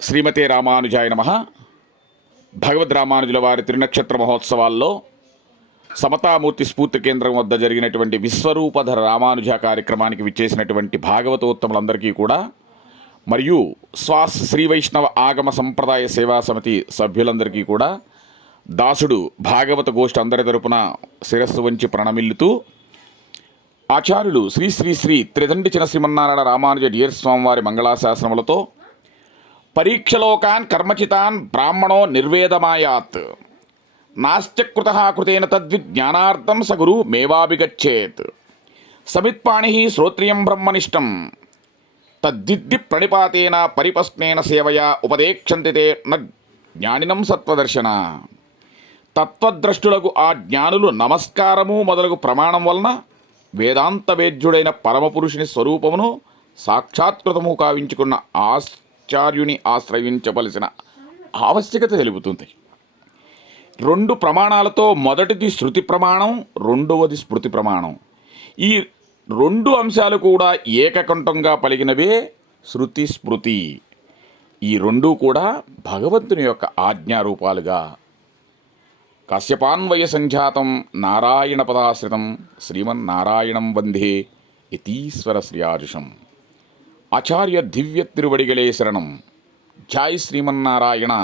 శ్రీమతే రామానుజాయ నమః. భగవద్ రామానుజుల వారి త్రినక్షత్ర మహోత్సవాల్లో సమతామూర్తి స్ఫూర్తి కేంద్రం వద్ద జరిగినటువంటి విశ్వరూపధర రామానుజ కార్యక్రమానికి విచ్చేసినటువంటి భాగవతోత్తములందరికీ కూడా, మరియు స్వాస్ శ్రీ వైష్ణవ ఆగమ సంప్రదాయ సేవా సమితి సభ్యులందరికీ కూడా దాసుడు భాగవత గోష్ఠి అందరి తరపున శిరస్సు వంచి ప్రణమిల్లుతూ, ఆచార్యులు శ్రీ శ్రీ శ్రీ త్రిదండి చిన శ్రీమన్నారాయణ రామానుజ డియర్ స్వామివారి మంగళాశాసనములతో పరీక్షలోకాన్ కర్మచితాన్ బ్రాహ్మణో నిర్వేదమాయాత్ నాస్త్యకృత కృతేన తద్విజ్ఞానార్థం స గురు మేవాభిగచ్చేత్ సమిత్పాణి శ్రోత్రియం బ్రహ్మనిష్టం తద్దిద్ది ప్రణిపాతేన పరిపస్నేన సేవయా ఉపదేక్షంతి తే న జ్ఞానినం సత్వదర్శన. తత్వద్రష్టులకు ఆ జ్ఞానులు నమస్కారము మొదలగు ప్రమాణం వలన వేదాంత వేద్యుడైన పరమపురుషుని స్వరూపమును సాక్షాత్కృతము కావించుకున్న ఆచార్యుని ఆశ్రయించవలసిన ఆవశ్యకత తెలుపుతుంది. రెండు ప్రమాణాలతో మొదటిది శృతి ప్రమాణం, రెండవది స్మృతి ప్రమాణం. ఈ రెండు అంశాలు కూడా ఏకకంఠంగా పలిగినవే శృతి స్మృతి. ఈ రెండూ కూడా భగవంతుని యొక్క ఆజ్ఞారూపాలుగా కాశ్యపాన్వయ సంజాతం నారాయణ పదాశ్రితం శ్రీమన్నారాయణం వందే యతీశ్వర శ్రియాజుషం. ఆచార్య దివ్య తిరువడిగలే శరణం. జై శ్రీమన్నారాయణ.